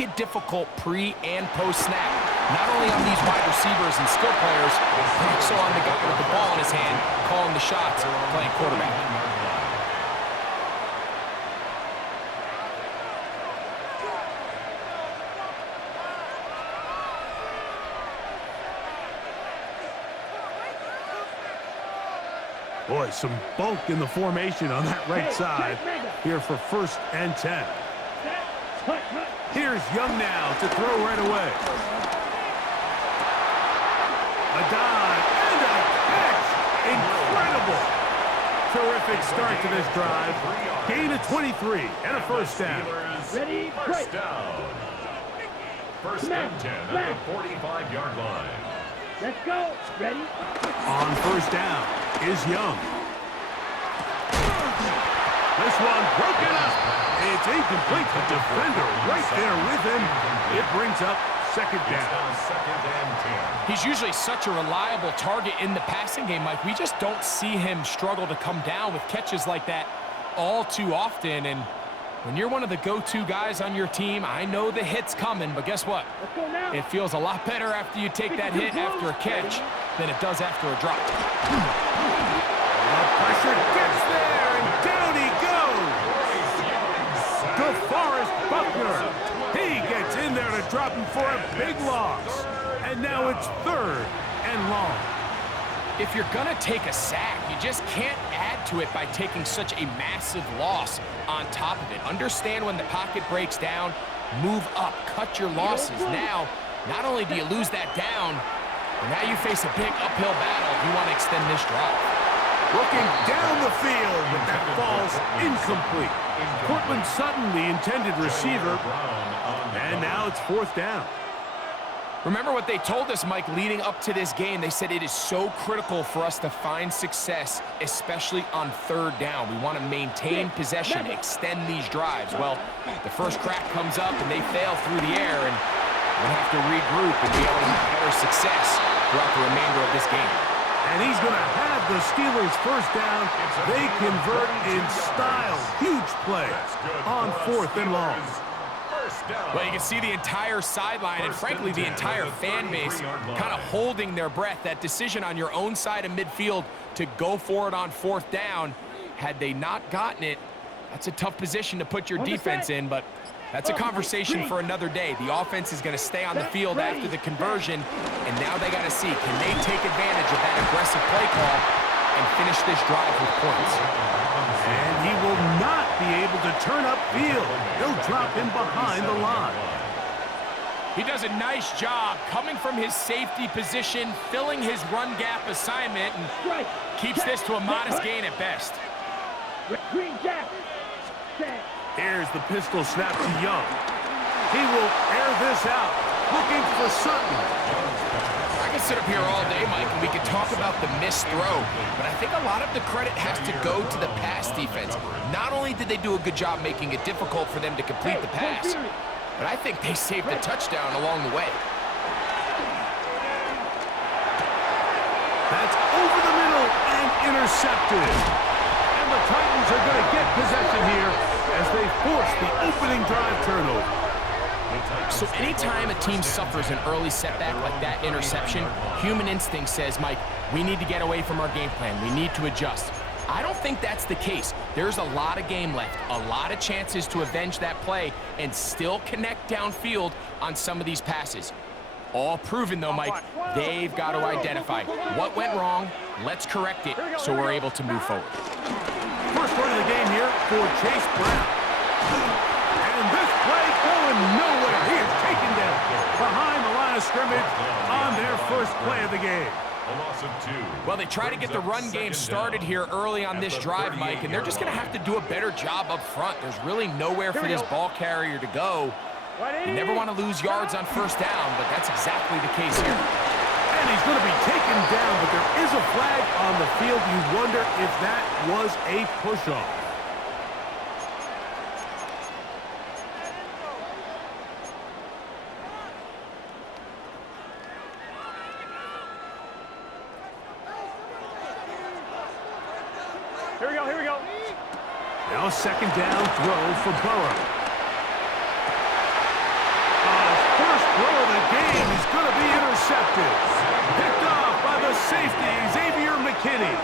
it difficult pre and post snap, not only on these wide receivers and skill players, but also on the guy with the ball in his hand, calling the shots, playing quarterback. Boy, some bulk in the formation on that right side here for 1st and 10. Here's Young now to throw right away. A dive and a catch. Incredible. Terrific start to this drive. Gain of 23 and a 1st down. Ready, First down. 1st and 10 at the 45-yard line. Let's go. Ready? On 1st down is Young. This one broken up. It's incomplete. The defender right there with him. It brings up 2nd down. 2nd and 10. He's usually such a reliable target in the passing game, Mike. We just don't see him struggle to come down with catches like that all too often. And when you're one of the go-to guys on your team, I know the hit's coming, but guess what? Let's go now. It feels a lot better after you take that hit after a catch than it does after a drop. The pressure gets there, and down he goes. DeForest Buckner. He gets in there to drop him for a big loss. And now it's 3rd and long. If you're going to take a sack, you just can't add to it by taking such a massive loss on top of it. Understand when the pocket breaks down, move up, cut your losses. Now, not only do you lose that down, but now you face a big uphill battle if you want to extend this drive. Looking down the field, but that falls incomplete. Cortland Sutton, the intended receiver, and now it's 4th down. Remember what they told us, Mike, leading up to this game. They said it is so critical for us to find success, especially on 3rd down. We want to maintain possession, extend these drives. Well, the first crack comes up, and they fail through the air, and we'll have to regroup and be able to have better success throughout the remainder of this game. And he's going to have the Steelers 1st down. They convert in style. Huge play on 4th and long. Well, you can see the entire sideline and, frankly, the entire fan base kind of holding their breath. That decision on your own side of midfield to go for it on 4th down, had they not gotten it, that's a tough position to put your defense in, but that's a conversation for another day. The offense is going to stay on the field after the conversion, and now they got to see, can they take advantage of that aggressive play call and finish this drive with points? And he will not be able to turn upfield. They'll drop him behind the line. He does a nice job coming from his safety position, filling his run gap assignment, and keeps this to a modest gain at best. Green Jack. Here's the pistol snap to Young. He will air this out, looking for Sutton. I can sit up here all day, Mike, and we can talk about the missed throw, but I think a lot of the credit has to go to the pass defense. Not only did they do a good job making it difficult for them to complete the pass, but I think they saved a touchdown along the way. That's over the middle and intercepted. And the Titans are going to get possession here as they force the opening drive turnover. So anytime a team suffers an early setback like that interception, human instinct says, Mike, we need to get away from our game plan. We need to adjust. I don't think that's the case. There's a lot of game left, a lot of chances to avenge that play and still connect downfield on some of these passes. All proven, though, Mike, they've got to identify what went wrong, let's correct it so we're able to move forward. First run of the game here for Chase Brown. And this play going nowhere. He is taken down behind the line of scrimmage on their first play of the game. A loss of 2. Well, they try to get the run game started here early on this drive, Mike, and they're just going to have to do a better job up front. There's really nowhere for this ball carrier to go. You never want to lose yards on 1st down, but that's exactly the case here. And he's going to be taken down, but there is a flag on the field. You wonder if that was a push-off. Here we go. Now 2nd down throw for Burrow. game is going to be intercepted. Picked off by the safety, Xavier McKinney.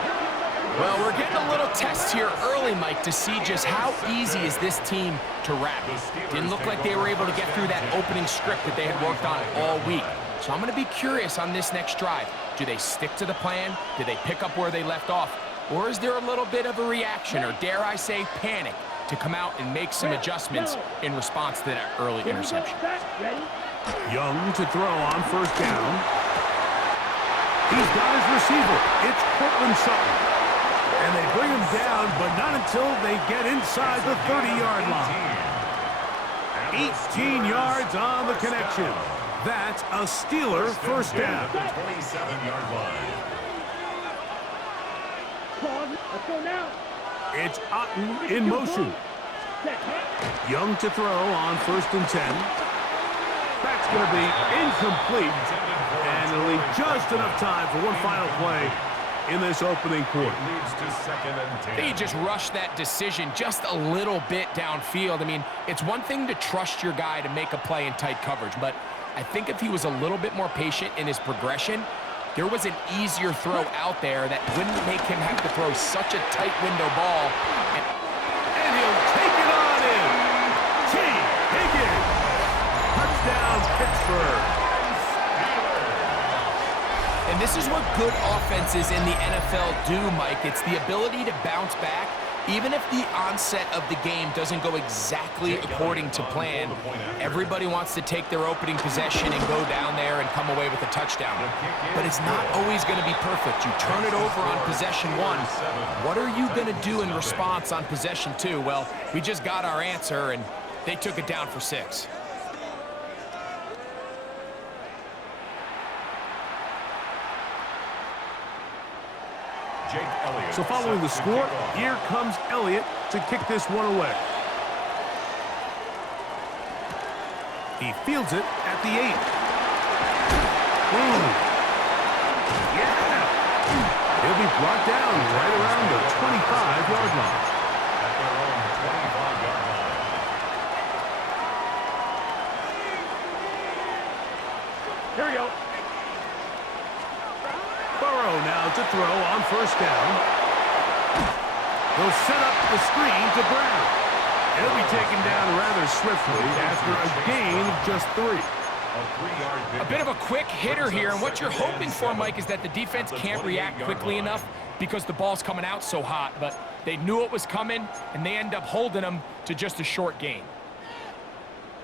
Well, we're getting a little test here early, Mike, to see just how easy is this team to wrap. Didn't look like they were able to get through that opening script that they had worked on all week. So I'm going to be curious on this next drive. Do they stick to the plan? Do they pick up where they left off? Or is there a little bit of a reaction, or dare I say panic, to come out and make some adjustments in response to that early interception? Young to throw on first down. He's got his receiver. It's Cortland Sutton. And they bring him down, but not until they get inside the 30-yard line. 18 yards on the connection. That's a Steeler first down. 27-yard line. Let's go now. It's Otten in motion. Young to throw on first and 10. That's going to be incomplete. And it'll leave just enough time for one final play in this opening quarter. They just rushed that decision just a little bit downfield. I mean, it's one thing to trust your guy to make a play in tight coverage, but I think if he was a little bit more patient in his progression, there was an easier throw out there that wouldn't make him have to throw such a tight window ball. And he'll take it on in. T. Higgins. Touchdown, Pittsburgh. And this is what good offenses in the NFL do, Mike. It's the ability to bounce back, even if the onset of the game doesn't go exactly according to plan. Everybody wants to take their opening possession and go down there and come away with a touchdown. But it's not always going to be perfect. You turn it over on possession 1. What are you going to do in response on possession 2? Well, we just got our answer, and they took it down for 6. So following the score, here comes Elliott to kick this one away. He fields it at the 8. Yeah! He'll be brought down right around the 25-yard line. At their own 25-yard line. Here we go. Burrow now to throw on first down. He'll set up the screen to Brown. He'll be taken down rather swiftly after a gain of just 3. A bit of a quick hitter here, and what you're hoping for, Mike, is that the defense can't react quickly enough because the ball's coming out so hot, but they knew it was coming, and they end up holding them to just a short gain.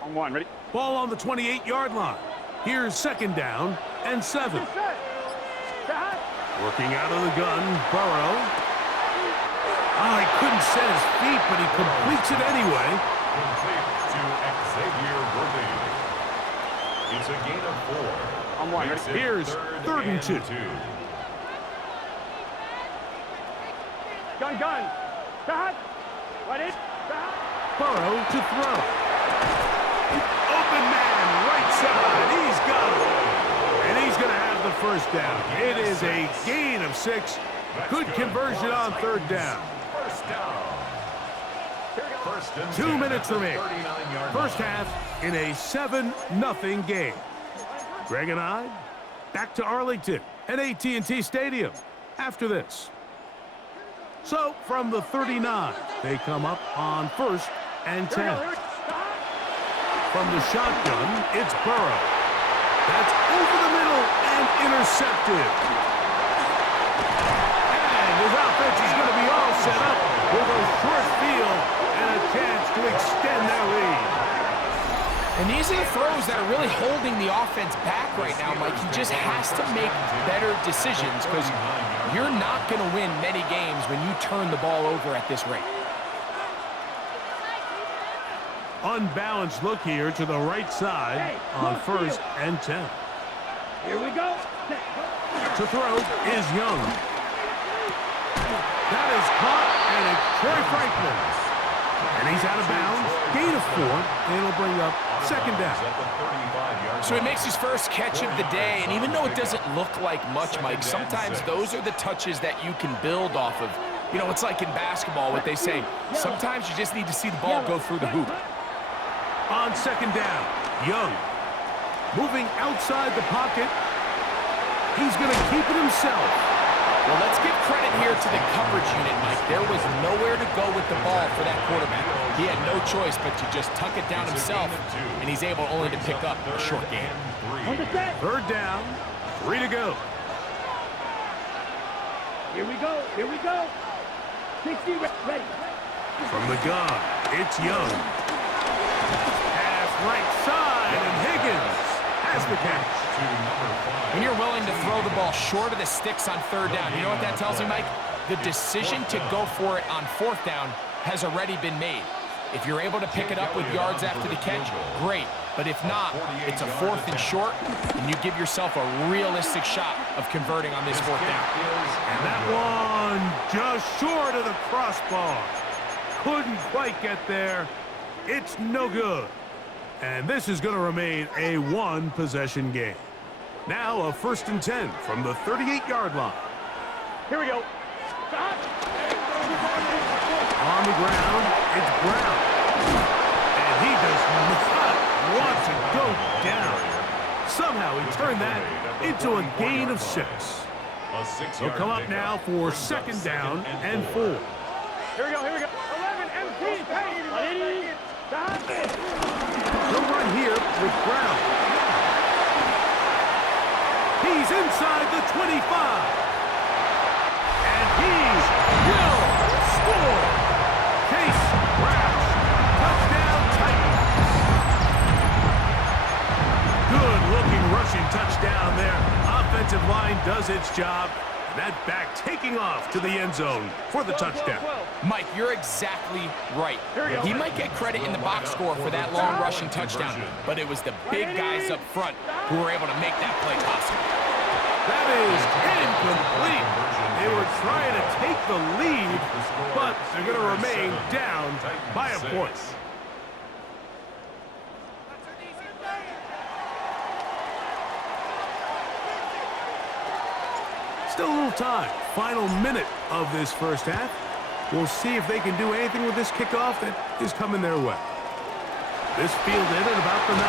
On 1, ready? Ball on the 28-yard line. Here's second down and 7. Working out of the gun, Burrow. He couldn't set his feet, but he completes it anyway. Complete to Xavier Worthy. It's a gain of 4. On 1, ready? Here's third and 2. Gun. Stop. What is? Burrow to throw. Open man, right side. He's got it. And he's going to have the first down. It is a gain of 6. Good conversion on third down. First down. 2 minutes remaining. First half in a 7-0 game. Greg and I back to Arlington at AT&T Stadium after this. So from the 39, they come up on first and 10. From the shotgun, it's Burrow. That's over the middle and intercepted. And his offense is going to be all set up with a short field and a chance to extend their lead. And these are the throws that are really holding the offense back right now, Mike. He just has to make better decisions because you're not going to win many games when you turn the ball over at this rate. Unbalanced look here to the right side on first and 10. Here we go. To throw is Young. That is caught, and it's Troy Franklin. And he's out of bounds. Gain of 4, and it'll bring up second down. So he makes his first catch of the day, and even though it doesn't look like much, Mike, sometimes those are the touches that you can build off of. You know, it's like in basketball, what they say, sometimes you just need to see the ball go through the hoop. On second down, Young. Moving outside the pocket. He's going to keep it himself. Well, let's give credit here to the coverage unit, Mike. There was nowhere to go with the ball for that quarterback. He had no choice but to just tuck it down himself, and he's able only to pick up a short gain. Third down, 3 to go. Here we go. Here we go. 60 ready. From the gun, it's Young. Pass right side, and Higgins has the catch. When you're willing to throw the ball short of the sticks on third down, you know what that tells me, Mike? The decision to go for it on fourth down has already been made. If you're able to pick it up with yards after the catch, great. But if not, it's a 4th and short, and you give yourself a realistic shot of converting on this fourth down. And that one just short of the crossbar. Couldn't quite get there. It's no good. And this is going to remain a one-possession game. Now a 1st and 10 from the 38-yard line. Here we go. On the ground, it's Brown. And he does not want to go down. Somehow he turned that into a gain of 6. He'll come up now for 2nd down and 4. Here we go. Here we go. 11 empty. He'll run here with Brown. He's inside the 25. And he will score. Chase Brown. Touchdown Titans. Good-looking rushing touchdown there. Offensive line does its job. That back taking off to the end zone for the touchdown. Mike, you're exactly right. He might get credit in the box score for that long rushing touchdown, but it was the big guys up front who were able to make that play possible. That is incomplete. They were trying to take the lead, but they're going to remain down by a point. Still a little time. Final minute of this first half. We'll see if they can do anything with this kickoff that is coming their way. This fielded at about the 9.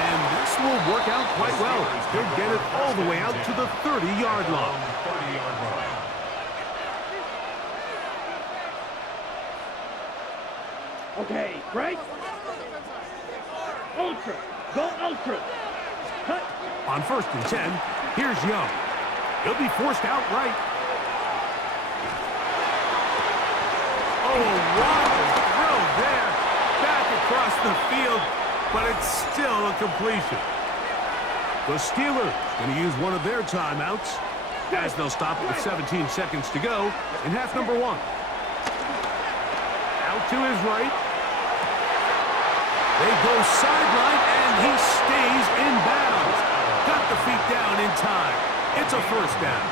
And this will work out quite well. He'll get it all the way out to the 30-yard line. Okay, break. Ultra. Go ultra. Cut. On 1st and 10, here's Young. He'll be forced out right. Oh, wild throw there. Back across the field, but it's still a completion. The Steelers going to use one of their timeouts as they'll stop with 17 seconds to go in half number 1. Out to his right. They go sideline, and he stays in bounds. Got the feet down in time. It's a 1st down.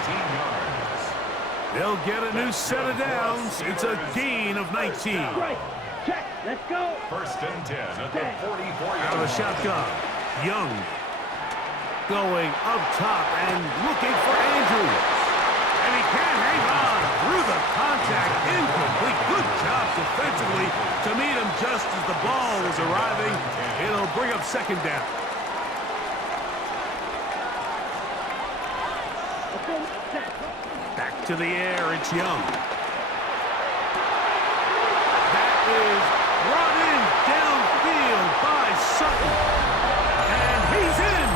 They'll get a new set of downs. It's a gain of 19. Right. Check. Let's go. 1st and 10 at the 44-yard Out of the shotgun. Young going up top and looking for Andrews. And he can't hang on through the contact. Incomplete. Good job defensively to meet him just as the ball is arriving. It'll bring up 2nd down. Back to the air, it's Young. That is brought in downfield by Sutton. And he's in.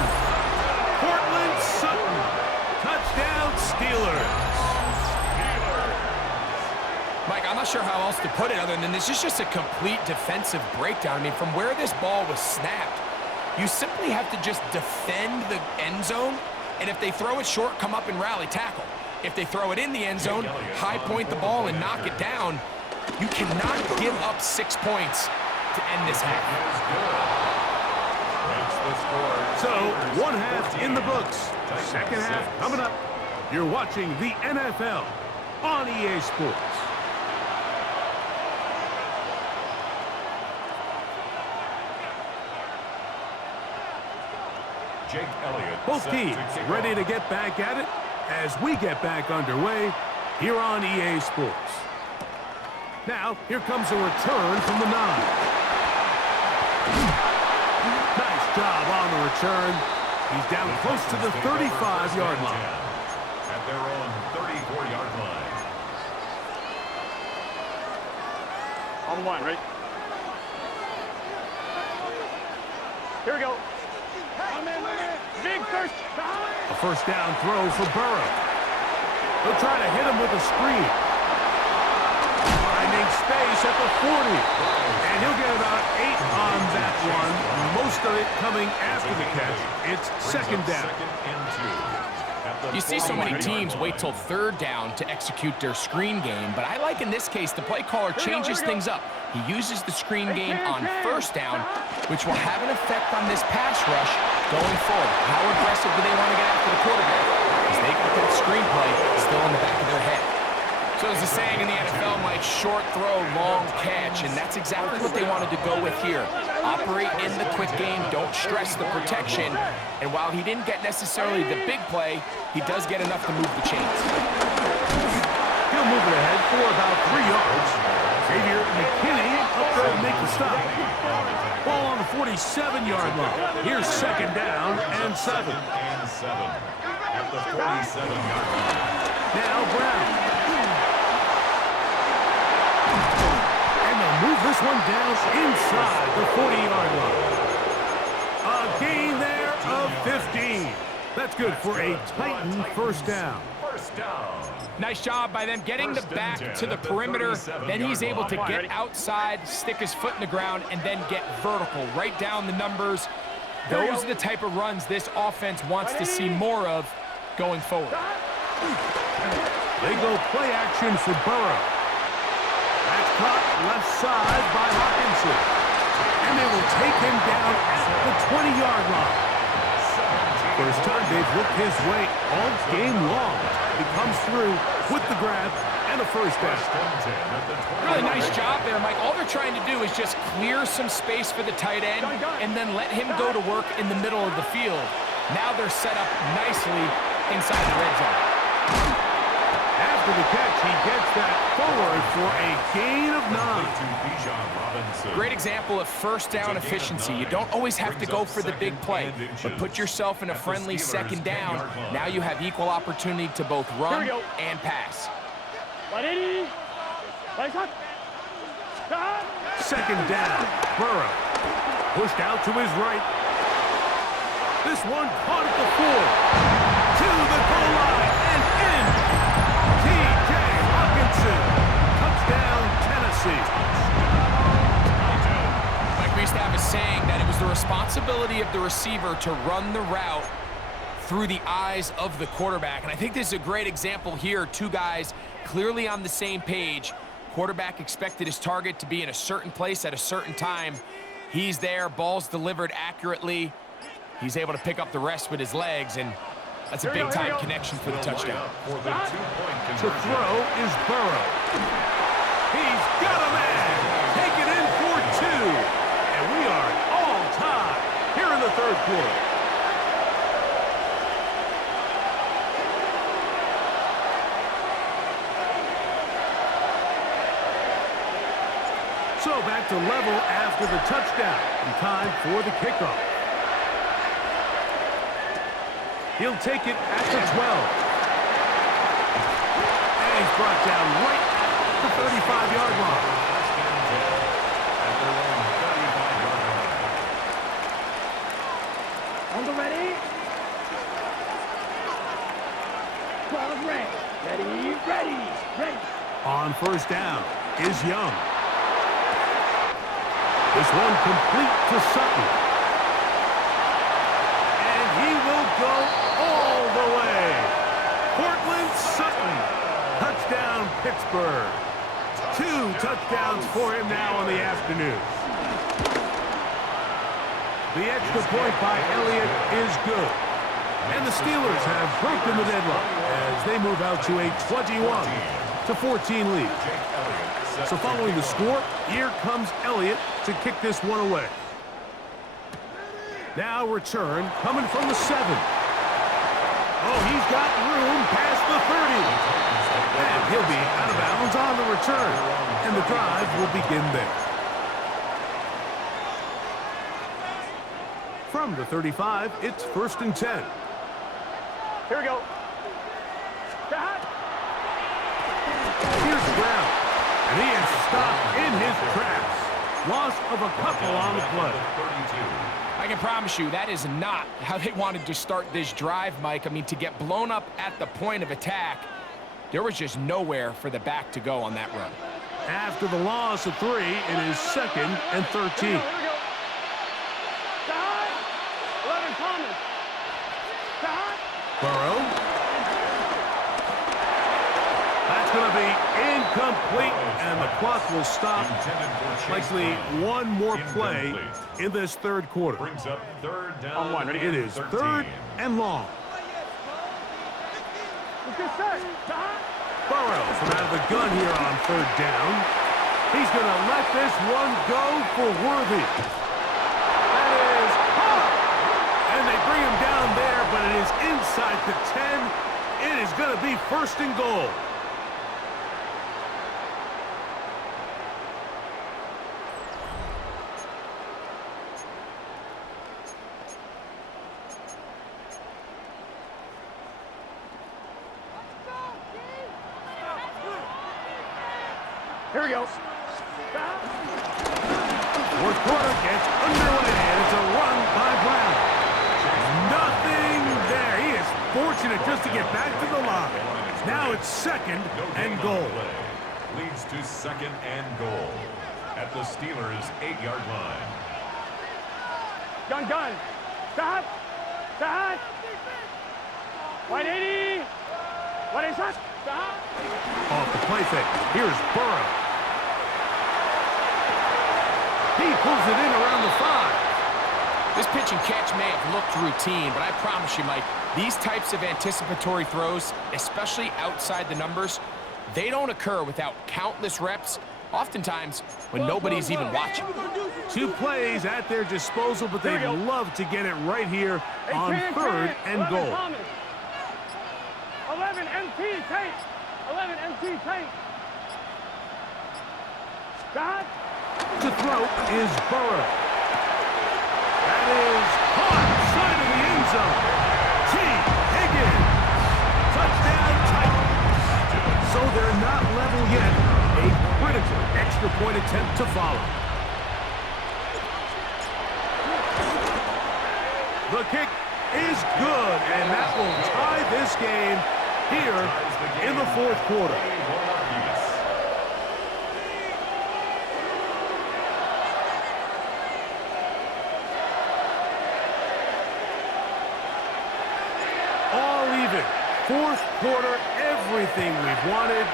Cortland Sutton. Touchdown Steelers. Mike, I'm not sure how else to put it other than this is just a complete defensive breakdown. I mean, from where this ball was snapped, you simply have to just defend the end zone, and if they throw it short, come up and rally tackle. If they throw it in the end zone, high point the ball and knock it down. You cannot give up 6 points to end this half. So, 1 half in the books. 2nd half coming up. You're watching the NFL on EA Sports. Jake Elliott. Both teams ready to get back at it as we get back underway here on EA Sports. Now, here comes a return from the 9. Nice job on the return. He's down close to the 35-yard line. At their own 34-yard line. On the line, ready? Here we go. Big first. A first down throw for Burrow. They'll try to hit him with a screen. Finding space at the 40. And he'll get about 8 on that one. Most of it coming after the catch. It's second down. You see so many teams wait till third down to execute their screen game, but I like in this case the play caller changes things up. He uses the screen game on first down, which will have an effect on this pass rush going forward. How aggressive do they want to get after the quarterback? Because they got that screen play still in the back of their head. So as the saying in the NFL, Mike, short throw, long catch, and that's exactly what they wanted to go with here. Operate in the quick game, don't stress the protection, and while he didn't get necessarily the big play, he does get enough to move the chains. He'll move it ahead for about 3 yards. Xavier McKinney up there to make the stop. Ball on the 47-yard line. Here's second down and 7. At the 47-yard line. Now Brown. Move this one down inside the 40-yard line. A gain there of 15. That's good for a Titan first down. Nice job by them getting the back to the perimeter. Then he's able to get outside, stick his foot in the ground, and then get vertical. Right down the numbers. Those are the type of runs this offense wants to see more of going forward. They go play action for Burrow. That's caught left side by Hawkinson. And they will take him down at the 20-yard line. First time they've looked his way all game long. He comes through with the grab and a first down. Really nice job there, Mike. All they're trying to do is just clear some space for the tight end and then let him go to work in the middle of the field. Now they're set up nicely inside the red zone. After the catch, he gets that forward for a gain of 9. Great example of first down efficiency. You don't always have to go for the big play, but put yourself in a friendly second down. Now you have equal opportunity to both run and pass. Second down, Burrow. Pushed out to his right. This one caught at the 4. To the goal line and in. T.J. Hawkinson. Touchdown, Tennessee. Mike, we used to have a saying that it was the responsibility of the receiver to run the route through the eyes of the quarterback. And I think this is a great example here. Two guys clearly on the same page. Quarterback expected his target to be in a certain place at a certain time. He's there, ball's delivered accurately. He's able to pick up the rest with his legs, and that's a big-time connection for the touchdown. To throw is Burrow. He's got a man. Take it in for 2. And we are all tied here in the third quarter. So back to level after the touchdown. And time for the kickoff. He'll take it at the 12. And he's brought down right at the 35-yard line. On the ready. 12 ready. Ready. On first down is Young. This one complete to Sutton. And he will go all the way. Cortland Sutton. Touchdown, Pittsburgh. 2 touchdowns for him now on the afternoon. The extra point by Elliott is good. And the Steelers have broken the deadlock as they move out to a 21-14 lead. So following the score, here comes Elliott to kick this one away. Now return coming from the 7. Oh, he's got room past the 30. And he'll be out of bounds on the return. And the drive will begin there. From the 35, it's 1st and 10. Here we go. Here's Brown, and he is stopped in his tracks. Loss of a couple on the play. I can promise you that is not how they wanted to start this drive, Mike. I mean, to get blown up at the point of attack, there was just nowhere for the back to go on that run. After the loss of 3, it is 2nd and 13. Here we go. Side. 11 Thomas. Side. Burrow. That's going to be incomplete, and the clock will stop. Likely one more play in this third quarter. Brings up 3rd down. It is 3rd and long. Let's get set. Side. Burrow from out of the gun here on 3rd down. He's going to let this one go for Worthy. That is caught. And they bring him down there, but it is inside the 10. It is going to be 1st and goal. Here we go. Fourth quarter gets underway, and it's a run by Brown. Nothing there. He is fortunate just to get back to the line. Now it's 2nd and goal. Leads to 2nd and goal at the Steelers' 8-yard line. Gun. Stop. Stop. 180. 180. Stop. Off the play fake. Here's Burrow. He pulls it in around the 5. This pitch and catch may have looked routine, but I promise you, Mike, these types of anticipatory throws, especially outside the numbers, they don't occur without countless reps, oftentimes when nobody's even watching. 2 plays at their disposal, but they'd love to get it right here on 3rd and goal. 11 MT tank. 11 MT tank. God. To throw is Burrow. That is caught side of the end zone. T. Higgins. Touchdown Titans. So they're not level yet. A critical extra point attempt to follow. The kick is good, and that will tie this game here in the 4th quarter. All even. 4th quarter, everything we've wanted.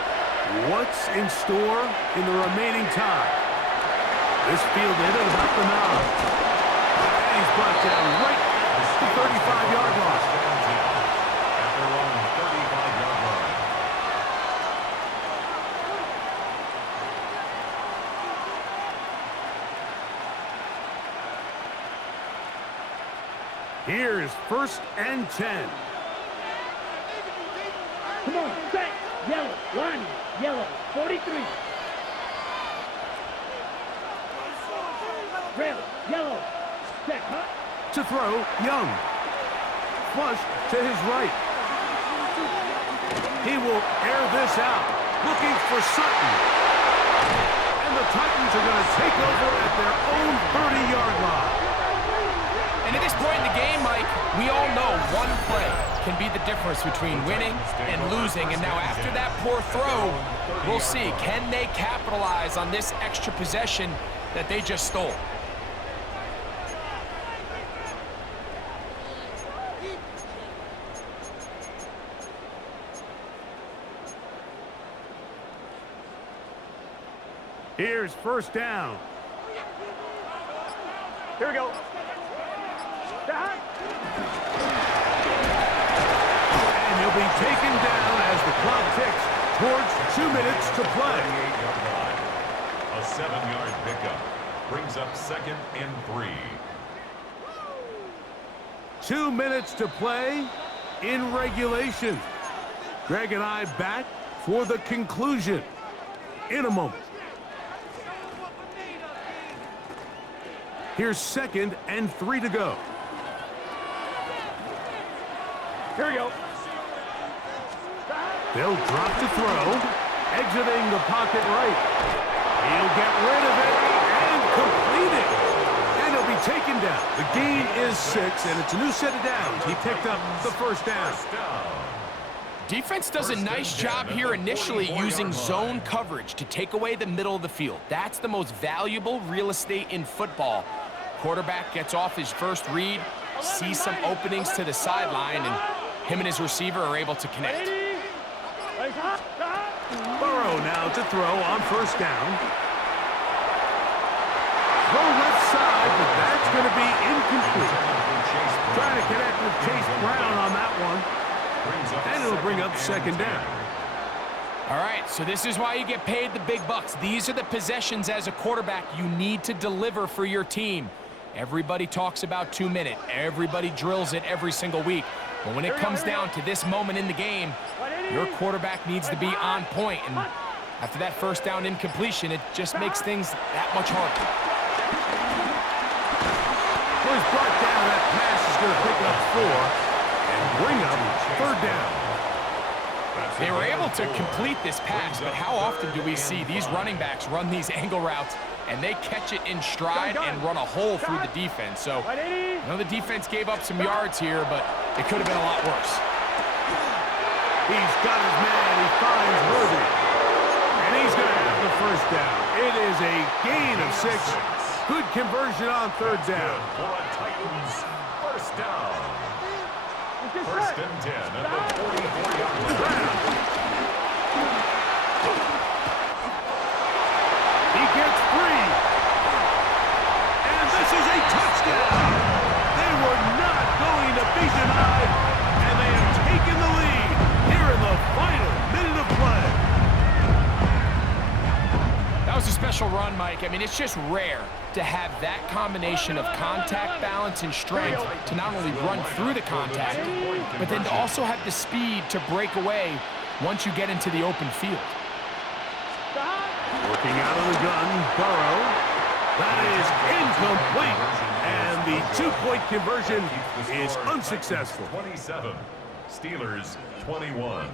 What's in store in the remaining time? This fielded at about the 9. And he's brought down right at the 35-yard line. After around the 35-yard line. Here's 1st and 10. Come on, set. Yellow. Line. Yellow. 43. Red. Yellow. Set. Hot. To throw, Young. Flush to his right. He will air this out. Looking for Sutton. And the Titans are going to take over at their own 30-yard line. And at this point in the game, Mike, we all know one play can be the difference between winning and losing. And now after that poor throw, we'll see, can they capitalize on this extra possession that they just stole? Here's 1st down. Here we go. And he'll be taken down as the clock ticks towards 2 minutes to play. A 7-yard pickup brings up 2nd and 3. 2 minutes to play in regulation. Greg and I back for the conclusion in a moment. Here's 2nd and 3 to go. Here we go. They'll drop to throw. Exiting the pocket right. He'll get rid of it and complete it. And he'll be taken down. The gain is 6, and it's a new set of downs. He picked up the first down. Defense does a nice job here initially using zone coverage to take away the middle of the field. That's the most valuable real estate in football. Quarterback gets off his first read, sees some openings to the sideline, and him and his receiver are able to connect. Burrow now to throw on first down. Throw left side, but that's going to be incomplete. Trying to connect with Chase Brown on that one. And it'll bring up second down. All right, so this is why you get paid the big bucks. These are the possessions as a quarterback you need to deliver for your team. Everybody talks about 2-minute. Everybody drills it every single week. But when it comes down to this moment in the game, your quarterback needs to be on point. And after that first down incompletion, it just makes things that much harder. Well, he's brought down. That pass is going to pick up 4 and bring up third down. They were able to complete this pass, but how often do we see these running backs run these angle routes and they catch it in stride and run a hole through the defense? So I know the defense gave up some yards here, but it could have been a lot worse. He's got his man. He finds Worthy. And he's going to have the first down. It is a gain of 6. Good conversion on third down. Titans, first down. First and 10 at the 44-yard line. He gets free. And this is a touchdown. They were not going to be denied, and they have taken the lead here in the final minute of play. That was a special run, Mike. I mean, it's just rare to have that combination of contact, balance, and strength to not only run through the contact, but then to also have the speed to break away once you get into the open field. Working out of the gun, Burrow. That is incomplete. And the two-point conversion is unsuccessful. 27, Steelers 21.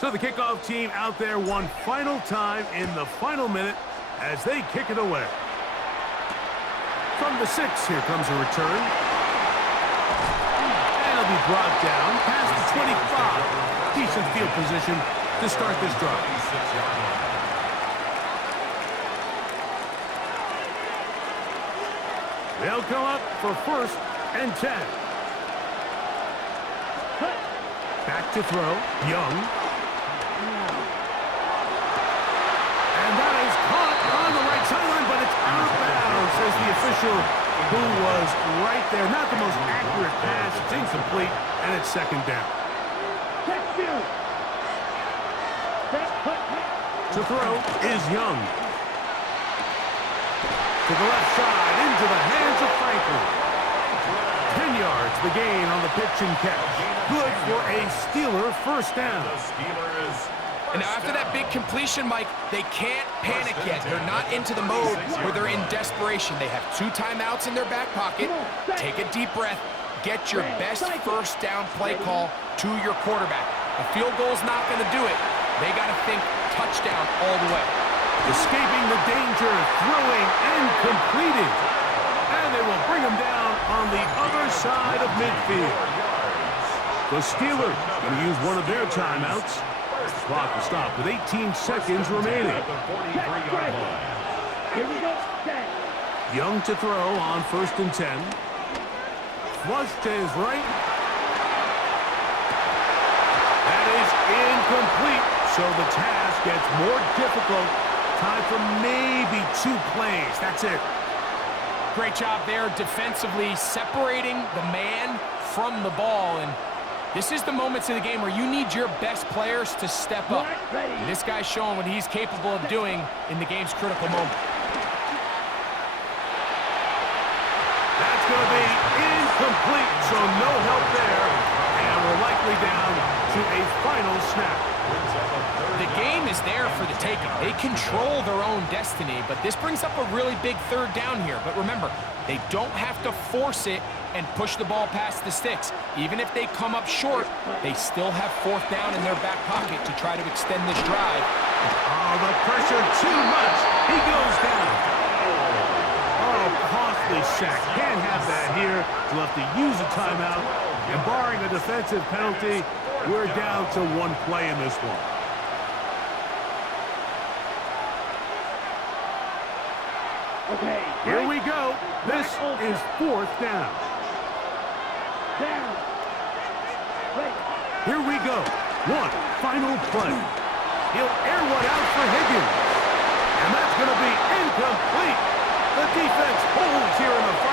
So the kickoff team out there one final time in the final minute as they kick it away. From the 6, here comes a return. And it'll be brought down past the 25. Decent field position to start this drive. They'll come up for first and 10. Back to throw, Young. And that is caught on the right sideline, but it's out of bounds, says the official who was right there. Not the most accurate pass. It's incomplete, and it's second down. To throw is Young. To the left side, into the hands of Franklin. 10 yards, the gain on the pitch and catch. Good for a Steeler first down. And now after that big completion, Mike, they can't panic yet. They're not into the mode where they're in desperation. They have 2 timeouts in their back pocket. Take a deep breath. Get your best first down play call to your quarterback. A field goal's not going to do it. They got to think touchdown all the way. Escaping the danger, throwing and completing. And they will bring him down on the other side of midfield. The Steelers going to use one of their timeouts. Clock will stop with 18 seconds remaining. Young to throw on first and 10. Flush to his right. That is incomplete. So the task gets more difficult. Time for maybe 2 plays. That's it. Great job there defensively, separating the man from the ball. And this is the moments in the game where you need your best players to step up. And this guy's showing what he's capable of doing in the game's critical moment. That's going to be incomplete, so no help there. And we're likely take them. They control their own destiny, but this brings up a really big third down here. But remember, they don't have to force it and push the ball past the sticks. Even if they come up short, they still have fourth down in their back pocket to try to extend this drive. Oh, the pressure too much. He goes down. Oh, costly sack. Can't have that here. He'll have to use a timeout. And barring a defensive penalty, we're down to one play in this one. Okay. Here we go. This is fourth down. Down. Wait. Here we go. One final play. He'll air one out for Higgins. And that's going to be incomplete. The defense holds here in the final.